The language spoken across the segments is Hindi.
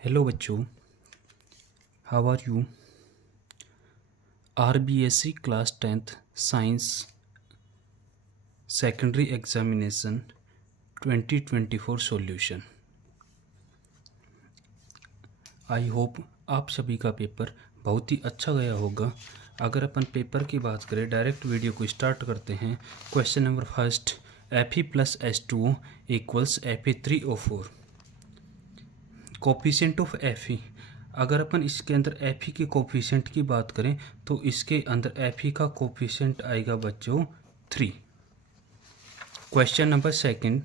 हेलो बच्चों, how are you? RBSc class 10th science secondary examination 2024 solution. I hope आप सभी का पेपर बहुत ही अच्छा गया होगा। अगर अपन पेपर की बात करें, डायरेक्ट वीडियो को स्टार्ट करते हैं। Question number first, Fe+H2O equals Fe3O4। Coefficient of Fe, अगर अपन इसके अंदर Fe के कोफिशिएंट की बात करें तो इसके अंदर Fe का कोफिशिएंट आएगा बच्चों 3। Question number second,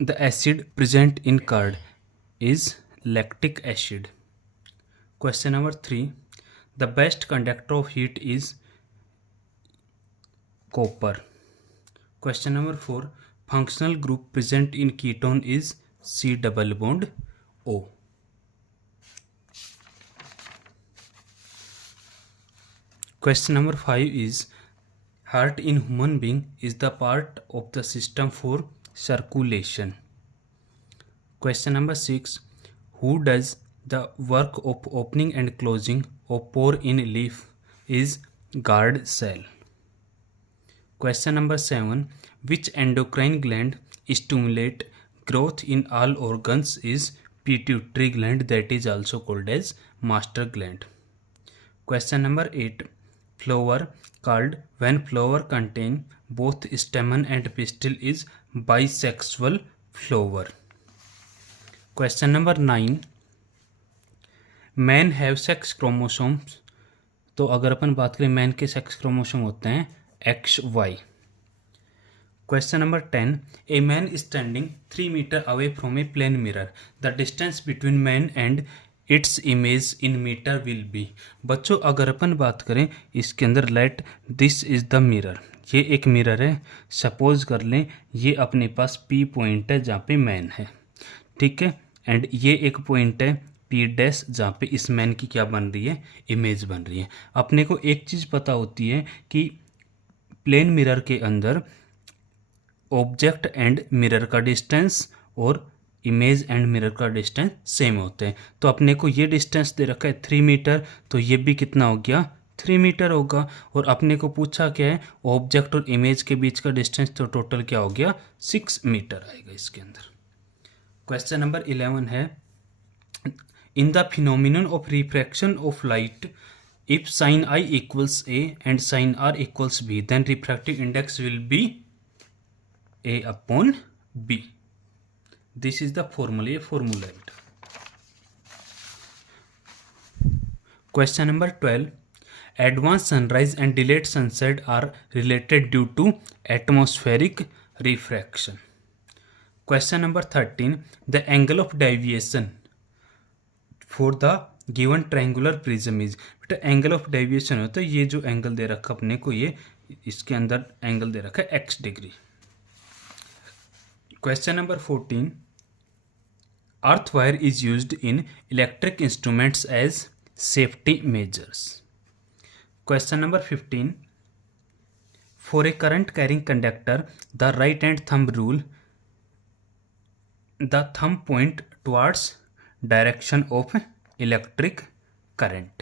the acid present in card is lactic acid. Question number 3, the best conductor of heat is copper. Question number 4, functional group present in ketone is C double bond O। Question number 5 is, heart in human being is the part of the system for circulation. Question number 6, who does the work of opening and closing of pore in leaf is guard cell. Question number 7, which endocrine gland stimulate growth in all organs is pituitary gland, that is also called as master gland. Question number 8, flower called when flower contain both stamen and pistil is bisexual flower. Question number 9, men have sex chromosomes, तो अगर अपन बात करें मैन के सेक्स क्रोमोसोम होते हैं XY। Question number 10, a man is standing 3 meter away from a plane mirror. The distance between man and its image in meter will be। बच्चों अगर अपन बात करें इसके अंदर let this is the mirror, ये एक मिरर है। सपोज कर लें ये अपने पास P पॉइंट है जहाँ पे मैन है, ठीक है, एंड ये एक पॉइंट है P डैश जहाँ पे इस मैन की क्या बन रही है, इमेज बन रही है। अपने को एक चीज़ पता होती है कि प्लेन मिरर के अंदर ऑब्जेक्ट एंड मिरर का डिस्टेंस और इमेज एंड मिरर का डिस्टेंस सेम होते हैं। तो अपने को ये डिस्टेंस दे रखा है 3 मीटर, तो ये भी कितना हो गया 3 मीटर होगा। और अपने को पूछा क्या है, ऑब्जेक्ट और इमेज के बीच का डिस्टेंस, तो टोटल क्या हो गया 6 मीटर आएगा इसके अंदर। क्वेश्चन नंबर 11 है, in the phenomenon of refraction of light if sin I equals A and sin R equals B then refractive index will be A upon B. This is the formula. Question number 12, advanced sunrise and delayed sunset are related due to atmospheric refraction. Question number 13, the angle of deviation for the given triangular prism is। बेटा एंगल ऑफ डेविएशन होता है ये जो एंगल दे रखा अपने को, ये इसके अंदर एंगल दे रखा है x degree. Question number 14, earth wire is used in electric instruments as safety measures. Question number 15, for a current carrying conductor the right hand thumb rule, the thumb point towards direction of electric current।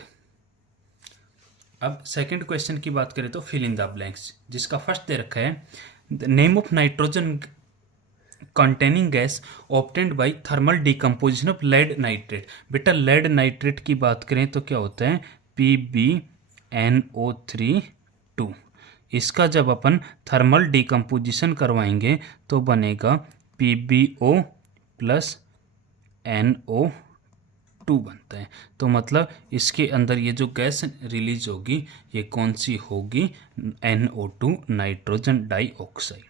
अब सेकंड क्वेश्चन की बात करें तो फिल इन द ब्लैंक्स, जिसका फर्स्ट दे रखा है the name of nitrogen containing gas obtained by thermal decomposition of lead nitrate. बेटा लेड नाइट्रेट की बात करें तो क्या होता है PbNO3 इसका जब अपन थर्मल डिकम्पोजिशन करवाएंगे तो बनेगा PbO प्लस NO2 बनता है। तो मतलब इसके अंदर ये जो गैस रिलीज होगी ये कौन सी होगी, NO2 नाइट्रोजन डाइऑक्साइड।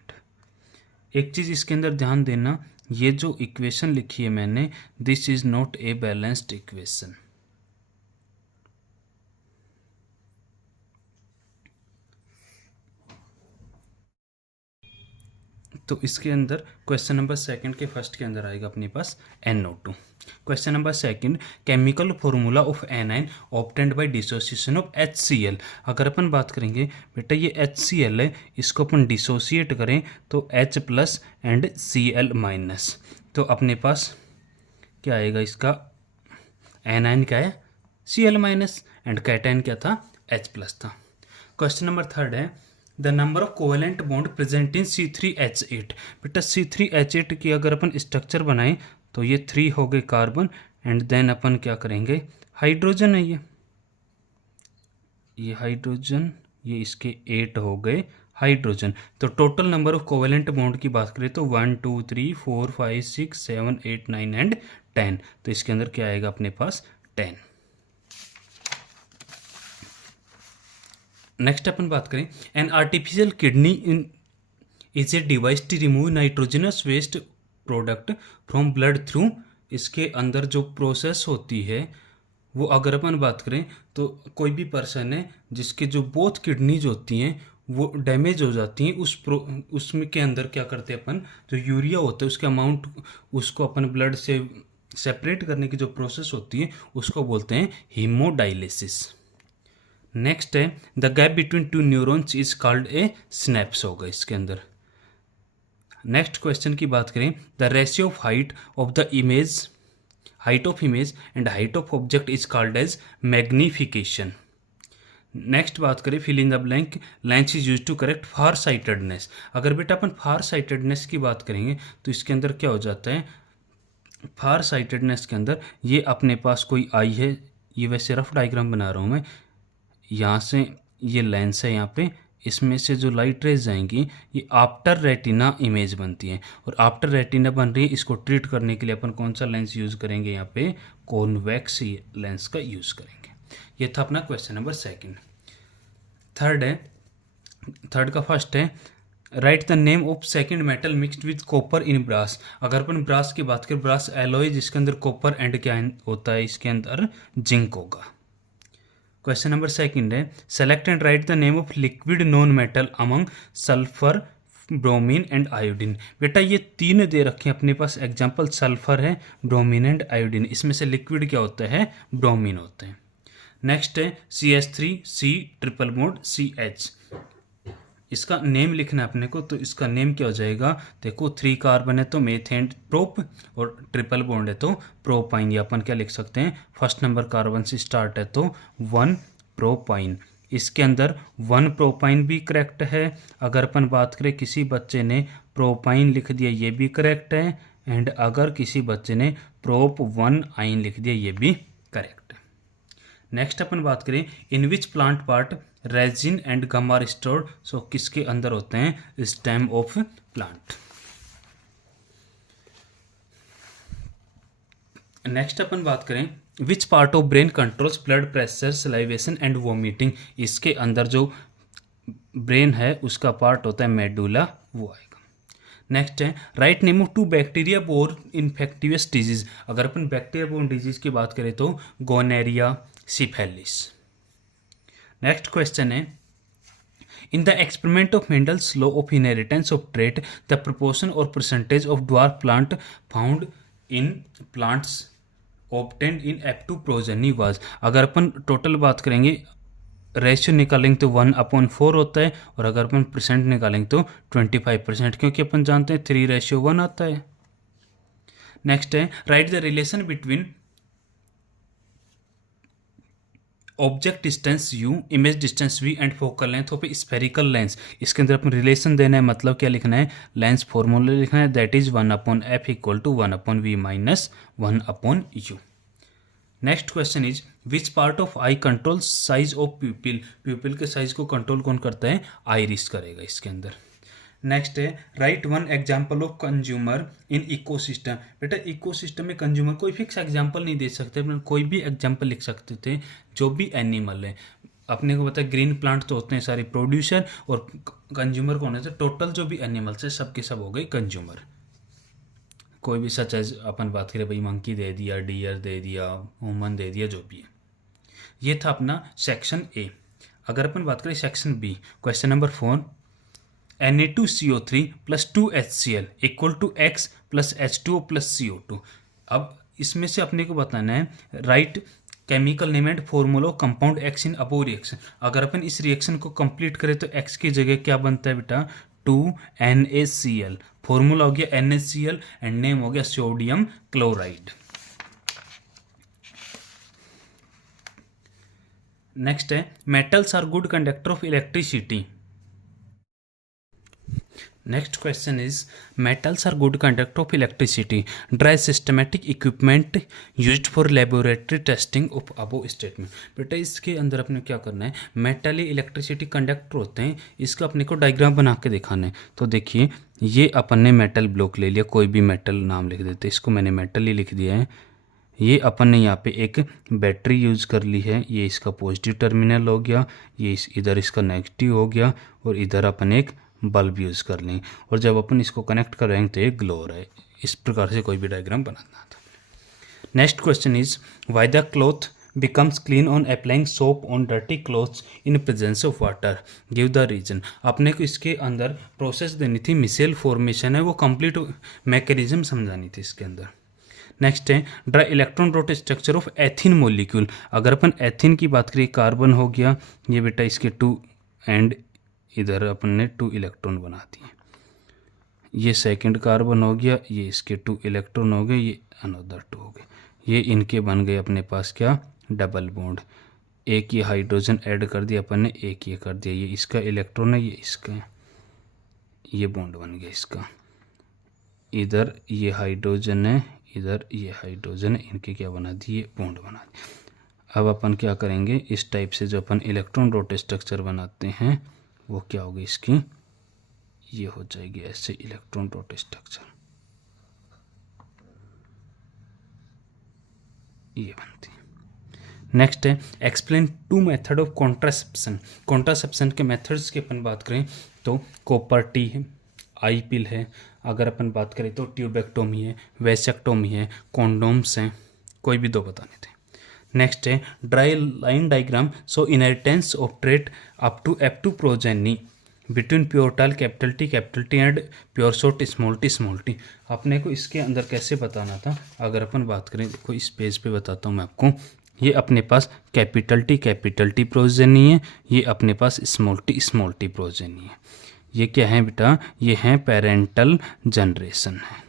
एक चीज़ इसके अंदर ध्यान देना, ये जो इक्वेशन लिखी है मैंने, this is not a balanced equation. तो इसके अंदर क्वेश्चन नंबर सेकंड के फर्स्ट के अंदर आएगा अपने पास NO2। Question number second, chemical formula of anion obtained by dissociation of HCl। अगर अपन बात करेंगे बेटा ये HCl है, इसको अपन डिसोसिएट करें तो H+ एंड Cl-, तो अपने पास क्या आएगा इसका, एनाइन क्या है Cl माइनस, एंड कैटाइन क्या था H प्लस था। क्वेश्चन नंबर 3 है the number of covalent bond present in C3H8। बेटा C3H8 की अगर अपन स्ट्रक्चर बनाएं तो ये 3 हो गए कार्बन, एंड देन अपन क्या करेंगे, हाइड्रोजन है ये हाइड्रोजन, ये इसके 8 हो गए हाइड्रोजन। तो total number of covalent bond की बात करें तो 1 2 3 4 5 6 7 8 9 एंड 10। तो इसके अंदर क्या आएगा अपने पास 10। नेक्स्ट अपन बात करें, an artificial kidney in is a device to remove nitrogenous waste product from blood through. इसके अंदर जो प्रोसेस होती है वो अगर अपन बात करें तो कोई भी पर्सन है जिसके जो बोथ किडनीज होती हैं वो डैमेज हो जाती हैं, उसमें के अंदर क्या करते हैं अपन, जो यूरिया होता है उसके अमाउंट उसको अपन ब्लड से सेपरेट करने की जो प्रोसेस होती है उसको बोलते हैं हीमोडायलिसिस। नेक्स्ट है the gap between two neurons is called a synapse होगा इसके अंदर। नेक्स्ट क्वेश्चन की बात करें, the ratio of height of the image, height of image and height of object is called as magnification. Next बात करें, fill in the blank, lens is use to correct far sightedness. अगर बेटा अपन फार साइटेडनेस की बात करेंगे तो इसके अंदर क्या हो जाता है, फार साइटेडनेस के अंदर ये अपने पास कोई आई है, ये वैसे रफ डायग्राम बना रहा हूँ मैं, यहाँ से ये लेंस है यहाँ पे, इसमें से जो लाइट रेज जाएंगी ये आफ्टर रेटिना इमेज बनती है, और आफ्टर रेटिना बन रही है, इसको ट्रीट करने के लिए अपन कौन सा लेंस यूज़ करेंगे, यहाँ पे कॉन्वेक्स लेंस का यूज़ करेंगे। ये था अपना क्वेश्चन नंबर 2। थर्ड है, थर्ड का फर्स्ट है write the name of second metal mixed with copper in brass. अगर अपन ब्रास की बात करें, ब्रास एलॉय जिसके अंदर कॉपर एंड क्या होता है, इसके अंदर जिंक होगा। क्वेश्चन नंबर 2 है select and right the name of liquid non metal among sulphur, bromine and iodine. बेटा ये 3 दे रखे हैं अपने पास एग्जाम्पल, सल्फर है, ब्रोमीन एंड आयोडीन, इसमें से लिक्विड क्या होता है, ब्रोमीन होते हैं। नेक्स्ट है CH3 C triple bond CH, इसका नेम लिखना है अपने को, तो इसका नेम क्या हो जाएगा, देखो 3 कार्बन है तो मेथेन प्रोप, और ट्रिपल बॉन्ड है तो प्रोपाइन। या अपन क्या लिख सकते हैं, फर्स्ट नंबर कार्बन से स्टार्ट है तो 1 प्रोपाइन। इसके अंदर 1 प्रोपाइन भी करेक्ट है। अगर अपन बात करें किसी बच्चे ने प्रोपाइन लिख दिया ये भी करेक्ट है, एंड अगर किसी बच्चे ने प्रोप 1 आइन लिख दिया ये भी करेक्ट है। नेक्स्ट अपन बात करें, in which plant part resin and gum are stored. So किसके अंदर होते हैं, स्टेम ऑफ प्लांट। नेक्स्ट अपन बात करें, which part of brain controls blood pressure, salivation and vomiting. इसके अंदर जो ब्रेन है उसका पार्ट होता है मेडुला, वो आएगा। नेक्स्ट है write name of 2 bacteria borne infectious disease. अगर अपन बैक्टीरिया बोर्न डिजीज की बात करें तो गोनेरिया, सिफेलिस। नेक्स्ट क्वेश्चन है in the experiment of Mendel's law of inheritance of trait the proportion और percentage of dwarf plant found in plants obtained in F2 progeny was. अगर अपन टोटल बात करेंगे, रेशियो निकालेंगे तो 1/4 होता है, और अगर अपन परसेंट निकालेंगे तो 25%, क्योंकि अपन जानते हैं 3:1 आता है। नेक्स्ट है write the relation between object distance u, image distance v and focal length of spherical lens. इसके अंदर अपन रिलेशन देना है, मतलब क्या लिखना है, लेंस फॉर्मूला लिखना है, that is 1/f equal to 1/v minus 1/u। Next question is which part of eye control size of pupil. Pupil के साइज को कंट्रोल कौन करता है, आइरिस करेगा इसके अंदर। नेक्स्ट है right 1 example of consumer in ecosystem. बेटा इकोसिस्टम में कंज्यूमर कोई फिक्स एग्जाम्पल नहीं दे सकते, कोई भी एग्जाम्पल लिख सकते थे, जो भी एनिमल है। अपने को पता है ग्रीन प्लांट तो होते हैं सारे प्रोड्यूसर, और कंज्यूमर कौन है, तो टोटल जो भी एनिमल्स है सब के सब हो गए कंज्यूमर। कोई भी सच एज अपन बात करें भाई, मंकी दे दिया, डियर दे दिया, ह्यूमन दे दिया, जो भी है। ये था अपना सेक्शन ए। अगर अपन बात करें section B, question number 4 Na2CO3 + 2HCl equal to X + H2O + CO2। अब इसमें से अपने को बताना है right chemical name and formula compound X in above reaction. अगर अपन इस रिएक्शन को कंप्लीट करें तो X की जगह क्या बनता है बेटा, 2NaCl। फॉर्मूला हो गया NaCl एंड नेम हो गया सोडियम क्लोराइड। नेक्स्ट है metals are good conductor of electricity. Next question is metals are good conductor of electricity, draw systematic equipment used for laboratory testing of above statement. बेटा इसके अंदर अपने क्या करना है, मेटल ही इलेक्ट्रिसिटी कंडक्टर होते हैं, इसका अपने को डायग्राम बना के दिखाना है। तो देखिए ये अपन ने मेटल ब्लॉक ले लिया, कोई भी मेटल नाम लिख देते, इसको मैंने मेटल ही लिख दिया है। ये अपन ने यहाँ पे एक बैटरी यूज़ कर ली है, ये इसका पॉजिटिव टर्मिनल हो गया, ये इधर इसका नेगेटिव हो गया, और इधर अपन एक बल्ब यूज़ कर लें, और जब अपन इसको कनेक्ट करेंगे तो ये ग्लो रहा है। इस प्रकार से कोई भी डायग्राम बनाना था। Next question is why the cloth becomes clean on applying soap on dirty clothes in presence of water, give the reason। आपने को इसके अंदर प्रोसेस देनी थी, मिसेल फॉर्मेशन है वो कंप्लीट मैकेनिज्म समझानी थी इसके अंदर। नेक्स्ट है ड्राई इलेक्ट्रॉन प्रोट स्ट्रक्चर ऑफ एथिन मोलिक्यूल। अगर अपन एथिन की बात करें, कार्बन हो गया ये बेटा, इसके 2 एंड इधर अपन ने 2 इलेक्ट्रॉन बना दिए, ये सेकंड कार्बन हो गया, ये इसके 2 इलेक्ट्रॉन हो गए, ये अनदर 2 हो गए, ये इनके बन गए अपने पास क्या, डबल बॉन्ड। एक ये हाइड्रोजन ऐड कर दिया अपन ने, एक ये कर दिया, ये इसका इलेक्ट्रॉन है, ये इसका है, ये बॉन्ड बन गया इसका। इधर ये हाइड्रोजन है, इधर ये हाइड्रोजन है, इनके क्या बना दिए, बॉन्ड बना दिए। अब अपन क्या करेंगे, इस टाइप से जो अपन इलेक्ट्रॉन डॉट स्ट्रक्चर बनाते हैं वो क्या होगी इसकी, ये हो जाएगी ऐसे इलेक्ट्रॉन डॉट स्ट्रक्चर, ये बनती है। नेक्स्ट है explain 2 method of contraception. Contraception के मेथड्स की अपन बात करें तो कॉपर टी है, आई पिल है, अगर अपन बात करें तो ट्यूबेक्टोमी है, वेसेक्टोमी है, कॉन्डोम्स हैं, कोई भी 2 बताने थे। नेक्स्ट है draw line diagram so inheritance of trait up to F2 progeny between pure tall capital T and pure short small T. अपने को इसके अंदर कैसे बताना था, अगर अपन बात करें, देखो इस पेज पे बताता हूँ मैं आपको। ये अपने पास कैपिटल टी प्रोजेनी है, ये अपने पास स्मॉल टी प्रोजेनी है। ये क्या है बेटा, ये है पेरेंटल जनरेशन है।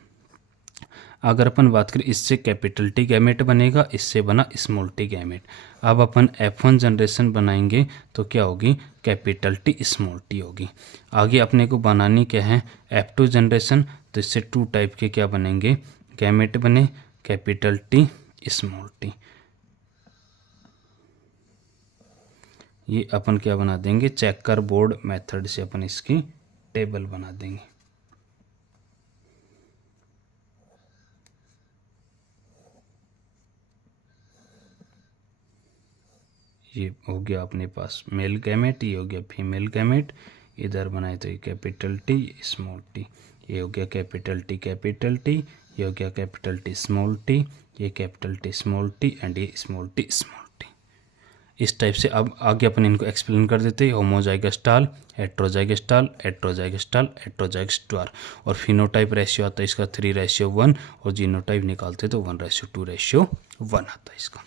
अगर अपन बात करें, इससे कैपिटल टी गैमेट बनेगा, इससे बना स्मॉल टी गैमेट। अब अपन F1 जनरेशन बनाएंगे तो क्या होगी, कैपिटल टी स्मॉल टी होगी। आगे अपने को बनानी क्या है, F2 जनरेशन, तो इससे 2 टाइप के क्या बनेंगे, गैमेट बने, कैपिटल टी स्मॉल टी। ये अपन क्या बना देंगे, चेकर बोर्ड मेथड से अपन इसकी टेबल बना देंगे। ये हो गया अपने पास मेल गैमेट, ये हो गया फीमेल गैमेट, इधर बनाए तो ये कैपिटल टी स्मॉल टी, ये हो गया कैपिटल टी, ये हो गया कैपिटल टी स्मॉल टी, ये capital T small T and ये स्मॉल टी। इस टाइप से अब आगे अपन इनको एक्सप्लेन कर देते हैं। होमोजाइगस टाल, हेट्रोजाइगस टाल, और फिनोटाइप रेशियो आता है इसका 3:1, और जीनोटाइप निकालते तो 1:2:1 आता है इसका।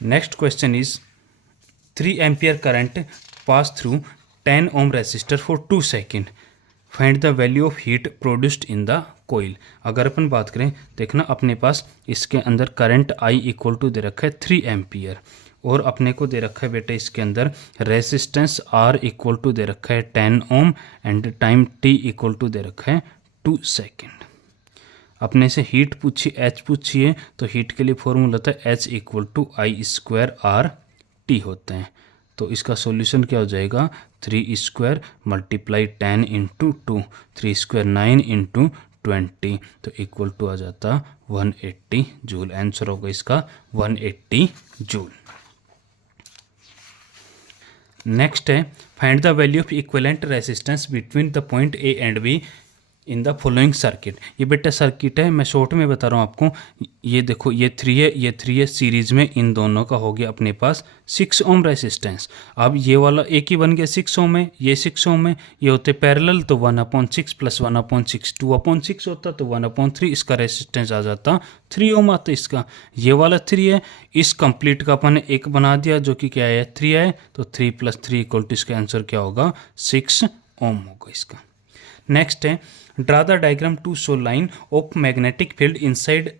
Next question is 3 ampere current pass through 10 ohm resistor for 2 second, find the value of heat produced in the coil. अगर अपन बात करें, देखना अपने पास इसके अंदर करंट I इक्वल टू दे रखा है 3 एम्पियर, और अपने को दे रखा है बेटा इसके अंदर रेसिस्टेंस R इक्वल टू दे रखा है 10 ohm and time T equal to दे रखा है 2 सेकेंड। अपने से हीट पूछी, H पूछिए, तो हीट के लिए फॉर्मूला होता है H equal to I² RT होते हैं। तो इसका सॉल्यूशन क्या हो जाएगा, 3² मल्टीप्लाई 10 इंटू 2, 3² 9 इंटू 20, तो इक्वल टू आ जाता 180 जूल। आंसर होगा इसका 180 जूल। नेक्स्ट है find the value of equivalent resistance between the point A and B in the following circuit. ये बेटा सर्किट है, मैं शॉर्ट में बता रहा हूँ आपको। ये देखो ये 3 है, ये 3 है, सीरीज में इन दोनों का हो गया अपने पास 6 ओम रेसिस्टेंस। अब ये वाला एक ही बन गया 6 ओम में, ये 6 ओम में, ये होते पैरेलल, तो 1/6 प्लस 1/6 2/6 होता, तो 1/3 इसका रेसिस्टेंस आ जाता 3 ओम आता इसका। ये वाला 3 है, इस कंप्लीट का अपन ने एक बना दिया जो कि क्या है 3 है, तो 3 + 3 इक्वल टू इसका आंसर क्या होगा 6 ओम होगा इसका। नेक्स्ट है draw the diagram to show line of magnetic field inside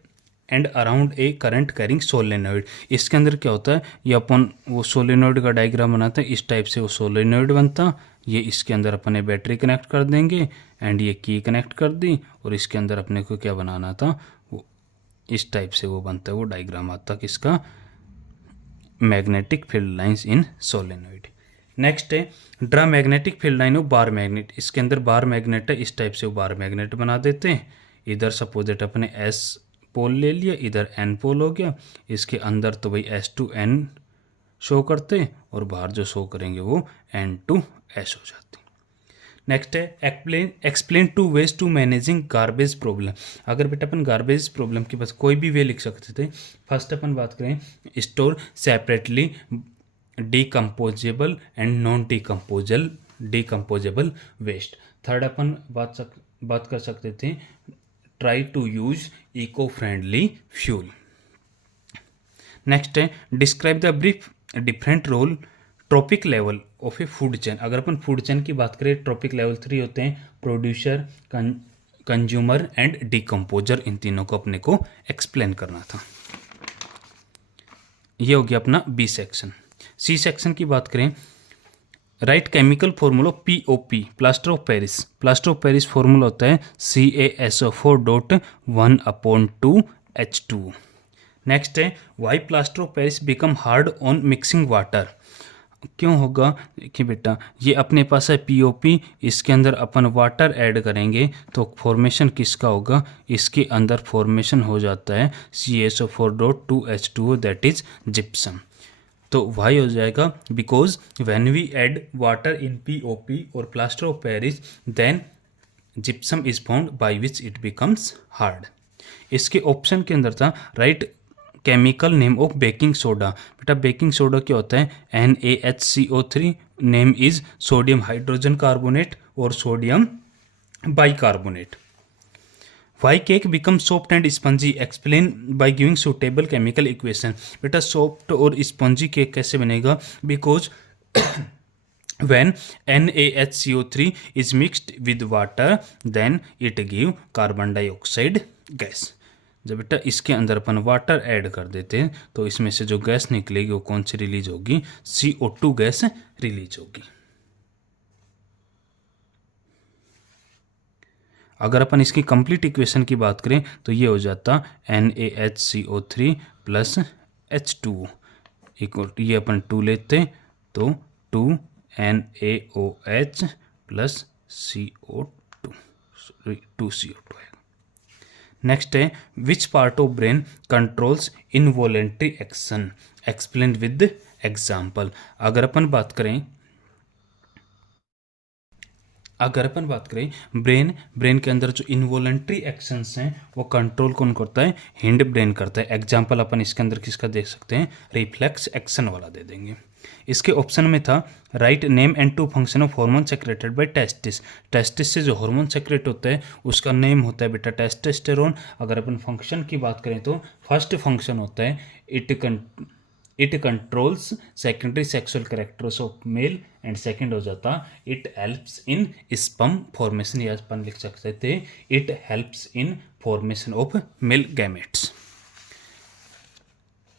and around a current carrying solenoid. इसके अंदर क्या होता है, ये अपन वो सोलेनोइड का डायग्राम बनाते हैं, इस टाइप से वो सोलेनोइड बनता। ये इसके अंदर अपने बैटरी कनेक्ट कर देंगे एंड ये की कनेक्ट कर दी, और इसके अंदर अपने को क्या बनाना था, वो इस टाइप से वो बनता है, वो डायग्राम आता किसका, magnetic field lines in solenoid. Next है draw magnetic field line of bar magnet. इसके अंदर बार मैग्नेट है, इस टाइप से वो बार मैग्नेट बना देते हैं। इधर सपोजिट अपने एस पोल ले लिया, इधर एन पोल हो गया, इसके अंदर तो भाई एस टू एन शो करते और बाहर जो शो करेंगे वो एन टू एस हो जाते। नेक्स्ट है explain two ways to managing garbage problem. अगर बेटा अपन गार्बेज प्रॉब्लम के पास कोई भी वे लिख सकते थे। फर्स्ट अपन बात करें store separately decomposable and non decomposable waste. Third अपन बात कर सकते थे try to use eco friendly fuel. Next है describe the brief different role trophic level of a food chain. अगर अपन फूड चेन की बात करें, ट्रॉपिक लेवल 3 होते हैं, प्रोड्यूसर, कंज्यूमर एंड डिकम्पोजर। इन तीनों को अपने को एक्सप्लेन करना था। ये हो गया अपना बी सेक्शन। सी सेक्शन की बात करें, write chemical formula POP plaster of Paris. Plaster of Paris formula होता है CaSO4.1/2H2। नेक्स्ट है why plaster of Paris become hard on mixing water. क्यों होगा, देखिए बेटा ये अपने पास है POP, इसके अंदर अपन वाटर ऐड करेंगे तो फॉर्मेशन किसका होगा, इसके अंदर फॉर्मेशन हो जाता है CaSO4.2H2O दैट इज जिप्सम। तो वाई हो जाएगा because when we add water in POP और plaster of Paris then gypsum is found by which it becomes hard. इसके ऑप्शन के अंदर था write chemical name of baking soda. बेटा बेकिंग सोडा क्या होता है, NaHCO3, name is sodium hydrogen carbonate और sodium bicarbonate. Why cake become soft and spongy, explain by giving suitable chemical equation. बेटा सॉफ्ट और स्पंजी केक कैसे बनेगा, because when NaHCO3 is mixed with water then it give carbon dioxide gas. जब बेटा इसके अंदर अपन वाटर ऐड कर देते हैं तो इसमें से जो गैस निकलेगी वो कौन सी रिलीज होगी, CO2 गैस रिलीज होगी। अगर अपन इसकी कंप्लीट इक्वेशन की बात करें तो ये हो जाता NaHCO3 प्लस H2O इक्वल, ये अपन 2 लेते तो 2NaOH प्लस CO2 2CO2 है। नेक्स्ट है विच part of brain controls involuntary action, explain with example. अगर अपन बात करें ब्रेन के अंदर जो इनवॉलेंट्री एक्शंस हैं वो कंट्रोल कौन करता है, हिंड ब्रेन करता है। एग्जाम्पल अपन इसके अंदर किसका देख सकते हैं, रिफ्लेक्स एक्शन वाला दे देंगे। इसके ऑप्शन में था write name and 2 function of hormone secreted bye testis. Testis से जो हार्मोन सेक्रेट होता है उसका नेम होता है बेटा टेस्टोस्टेरोन। अगर अपन फंक्शन की बात करें तो फर्स्ट फंक्शन होता है it controls secondary sexual characters of male and second हो जाता it helps in sperm formation, या अपन लिख सकते थे it helps in formation of male gametes.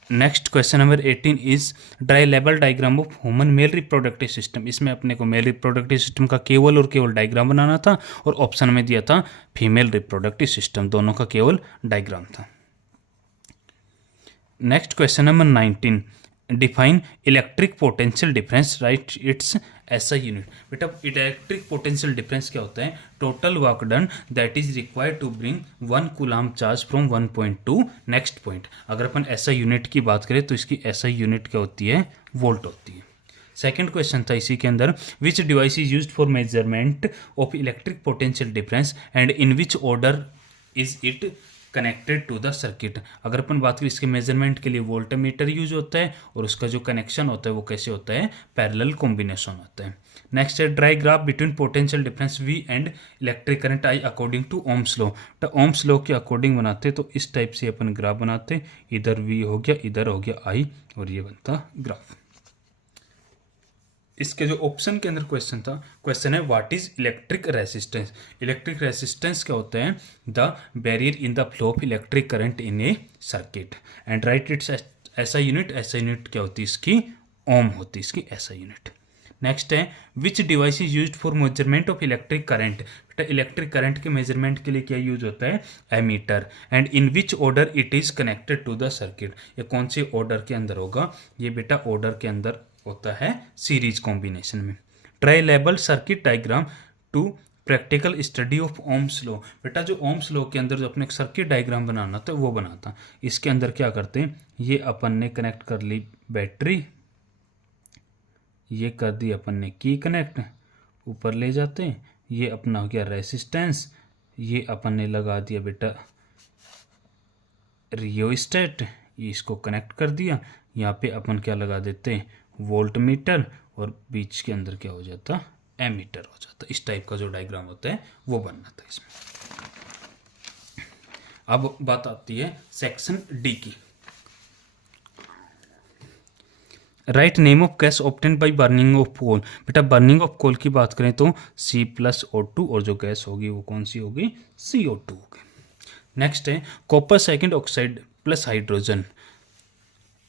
Next question number 18 is dry level diagram of human male reproductive system. इसमें अपने को मेल रिप्रोडक्टिव सिस्टम का केवल और केवल डायग्राम बनाना था और ऑप्शन में दिया था फीमेल रिप्रोडक्टिव सिस्टम, दोनों का केवल डायग्राम था। Next question number 19 define electric potential difference, write its SI unit. बेटा इलेक्ट्रिक पोटेंशियल डिफरेंस क्या होता है, total work done that is required to bring 1 coulomb charge from 1 point to next point. अगर अपन SI यूनिट की बात करें तो इसकी SI यूनिट क्या होती है, वोल्ट होती है। सेकेंड क्वेश्चन था इसी के अंदर which device is used for measurement of electric potential difference and in which order is it connected to the circuit. अगर अपन बात करें इसके मेजरमेंट के लिए वोल्टमीटर यूज होता है और उसका जो कनेक्शन होता है वो कैसे होता है, पैरेलल कॉम्बिनेशन होता है। नेक्स्ट है draw graph between potential difference V and electric current I according to Ohm's law. तो ओम्स लॉ के अकॉर्डिंग बनाते तो इस टाइप से अपन ग्राफ बनाते, इधर V हो गया, इधर हो गया I और ये बनता ग्राफ। इसके जो ऑप्शन के अंदर क्वेश्चन था, क्वेश्चन है what is electric resistance. Electric resistance क्या होता है? The barrier in the flow of electric current in A circuit and right it's ऐसा यूनिट। ऐसा यूनिट क्या होती है इसकी? ओम होती है इसकी ऐसा यूनिट। नेक्स्ट है which device is used for measurement of electric current. बेटा इलेक्ट्रिक करंट के मेजरमेंट के लिए क्या यूज होता है? Ammeter. And in which order it is connected to the circuit. ये कौन से ऑर्डर के अंदर होगा? ये बेटा ऑर्डर के अंदर होता है सीरीज कॉम्बिनेशन में। Draw labelled circuit diagram to practical study of Ohm's law. बेटा जो ओम्स लॉ के अंदर जो अपने सर्किट डायग्राम बनाना था वो बनाता। इसके अंदर क्या करते हैं? ये अपन ने कनेक्ट कर ली बैटरी, ये कर दी अपन ने की कनेक्ट, ऊपर ले जाते हैं, ये अपना हो गया रेसिस्टेंस, ये अपन ने लगा दिया बेटा रियोस्टेट, ये इसको कनेक्ट कर दिया। यहाँ पे अपन क्या लगा देते हैं? वोल्ट मीटर, और बीच के अंदर क्या हो जाता? एमीटर हो जाता। इस टाइप का जो डायग्राम होता है वो बनना था इसमें। अब बात आती है सेक्शन डी की। Write name of gas obtained by burning of coal. बेटा बर्निंग ऑफ कोल की बात करें तो C+O2, और जो गैस होगी वो कौन सी होगी? CO2 होगी। नेक्स्ट है copper second oxide plus hydrogen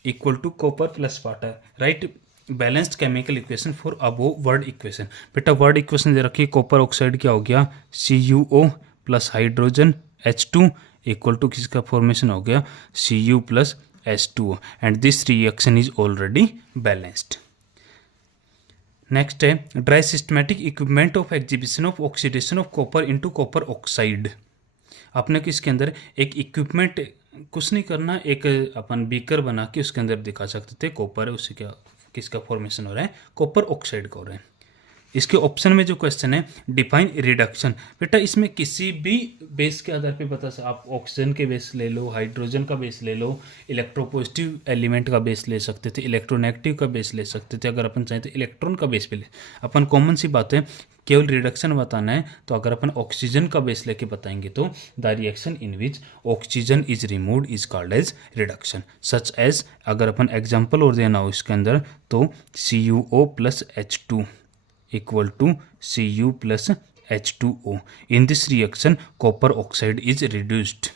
equal to copper plus water. Write balanced chemical equation for above word equation. बेटा वर्ड इक्वेशन दे रखी है, कॉपर ऑक्साइड क्या हो गया? CuO plus hydrogen H2 equal to किसका फॉर्मेशन हो गया? Cu plus H2O, and this reaction is already balanced. Next है draw systematic equipment of exhibition of oxidation of copper into copper oxide. अपने को इसके अंदर एक इक्विपमेंट, कुछ नहीं करना, एक अपन बीकर बना के उसके अंदर दिखा सकते थे कॉपर है, उससे क्या किसका फॉर्मेशन हो रहा है? कॉपर ऑक्साइड का हो रहा है। इसके ऑप्शन में जो क्वेश्चन है डिफाइन रिडक्शन। बेटा इसमें किसी भी बेस के आधार पे बता सकते, आप ऑक्सीजन के बेस ले लो, हाइड्रोजन का बेस ले लो, इलेक्ट्रोपॉजिटिव एलिमेंट का बेस ले सकते थे, इलेक्ट्रोनेगेटिव का बेस ले सकते थे, अगर अपन चाहें तो इलेक्ट्रॉन का बेस पे ले। अपन कॉमन सी बात है, केवल रिडक्शन बताना है तो अगर अपन ऑक्सीजन का बेस लेके बताएंगे तो the reaction in which oxygen is removed is called as reduction. Such as अगर अपन एग्जाम्पल और देना हो इसके अंदर तो CuO plus H2 equal to Cu plus H2O. In this reaction, copper oxide is reduced.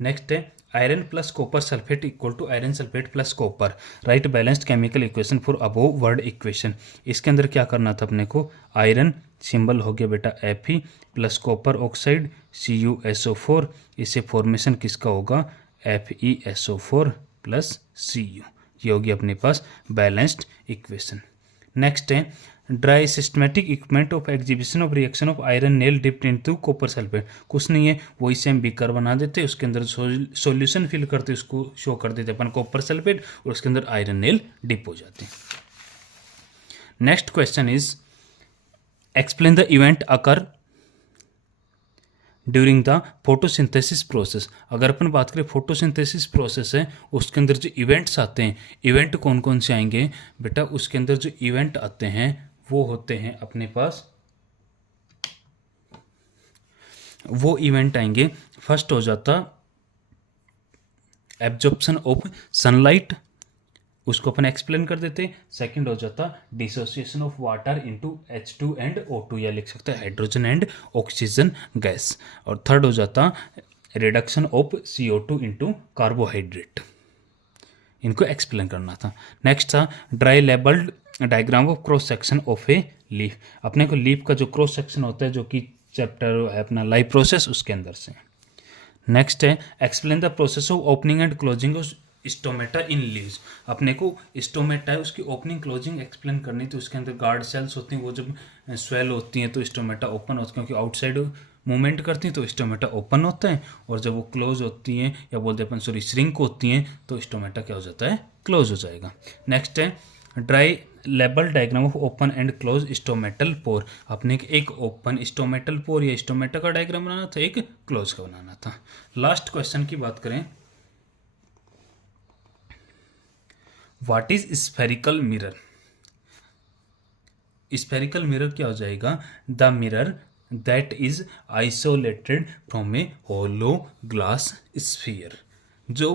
Next है iron plus copper sulfate equal to iron sulfate plus copper. Write balanced chemical equation for above word equation. इसके अंदर क्या करना था अपने को? आयरन सिंबल हो गया बेटा Fe plus copper oxide CuSO4, इससे फॉर्मेशन किसका होगा? FeSO4 plus Cu। ये होगी अपने पास बैलेंस्ड इक्वेशन। नेक्स्ट है draw systematic equipment of exhibition of reaction of iron nail dipped into copper sulphate. कुछ नहीं है, वही सेम बीकर बना देते, उसके अंदर सॉल्यूशन फिल करते, उसको शो कर देते अपन कॉपर सल्फेट, और उसके अंदर आयरन नेल डिप हो जाते हैं। Next question is explain the event occur during the photosynthesis process. अगर अपन बात करें फोटोसिंथेसिस प्रोसेस है, उसके अंदर जो इवेंट्स आते हैं, इवेंट कौन कौन से आएंगे बेटा? उसके अंदर जो इवेंट आते हैं वो होते हैं अपने पास, वो इवेंट आएंगे, फर्स्ट हो जाता एब्जॉर्प्शन ऑफ सनलाइट, उसको अपन एक्सप्लेन कर देते। सेकंड हो जाता dissociation of water into H2 and O2, या लिख सकते हैं हाइड्रोजन एंड ऑक्सीजन गैस। और थर्ड हो जाता reduction of CO2 into carbohydrate. इनको एक्सप्लेन करना था। नेक्स्ट था dry labelled diagram of cross section of a leaf. अपने को लीफ का जो क्रॉस सेक्शन होता है, जो कि चैप्टर है अपना लाइफ प्रोसेस, उसके अंदर से। नेक्स्ट है explain the process of opening and closing of stomata in leaves. अपने को स्टोमेटा है उसकी ओपनिंग क्लोजिंग एक्सप्लेन करनी थी। उसके अंदर गार्ड सेल्स होती हैं, वो जब स्वेल होती हैं तो स्टोमेटा ओपन होता है, क्योंकि आउटसाइड मूवमेंट करती हैं तो स्टोमेटा ओपन होता है, और जब वो क्लोज होती हैं, या बोलते अपन सॉरी श्रिंक होती हैं, तो स्टोमेटा क्या हो जाता है? क्लोज हो जाएगा। नेक्स्ट है dry label diagram of open and close stomatal pore. अपने एक ओपन स्टोमेटल पोर या स्टोमेटा का डायग्राम बनाना था, एक क्लोज का बनाना था। लास्ट क्वेश्चन की बात करें, what is spherical mirror. Spherical mirror क्या हो जाएगा? The mirror that is isolated from a hollow glass sphere. जो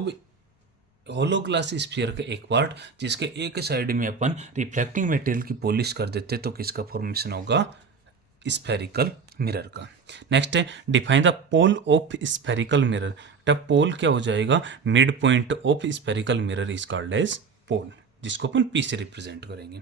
होलो ग्लास स्फीयर का एक पार्ट जिसके एक साइड में अपन रिफ्लेक्टिंग मटेरियल की पॉलिश कर देते तो किसका फॉर्मेशन होगा, स्फेरिकल मिरर का। नेक्स्ट है define the pole of spherical mirror. तब पोल क्या हो जाएगा, mid point of spherical mirror is called as pole, जिसको अपन पी से रिप्रेजेंट करेंगे।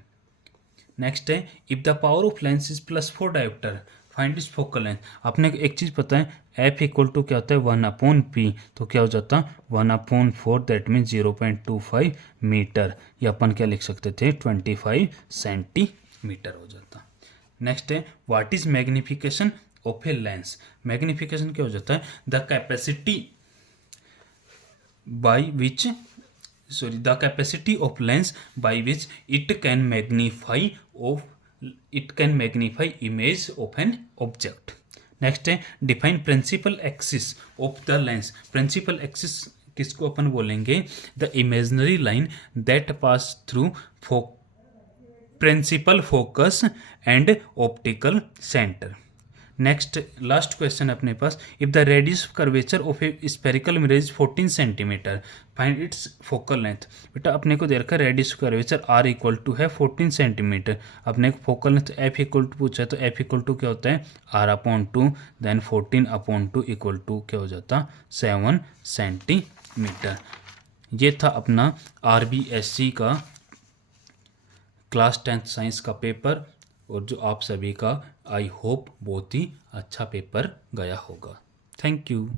नेक्स्ट है if the power of lens is +4 dioptre find is focal length. आपने एक चीज़ पता है, एफ इक्वल टू क्या होता है 1/p, तो क्या हो जाता 1/4, दैट मीन 0.25 मीटर, या अपन क्या लिख सकते थे 25 सेंटीमीटर हो जाता। नेक्स्ट है what is magnification of a lens. Magnification क्या हो जाता है, the capacity by which the capacity of lens by which it can magnify image of an object. Next है define principal axis of the lens. Principal axis किसको अपन बोलेंगे, the imaginary line that pass through principal focus and optical center. Next last question अपने पास, if the radius curvature of a spherical mirror is 14 centimetre find its focal length. बेटा अपने को दे रखा है radius curvature R equal to है 14 सेंटीमीटर, अपने को focal length F equal to पूछा है, तो एफ इक्वल टू क्या होता है R/2 देन 14/2 इक्वल टू क्या हो जाता 7 सेंटीमीटर। ये था अपना RBSC का क्लास 10th साइंस का पेपर, और जो आप सभी का आई होप बहुत ही अच्छा पेपर गया होगा। Thank you.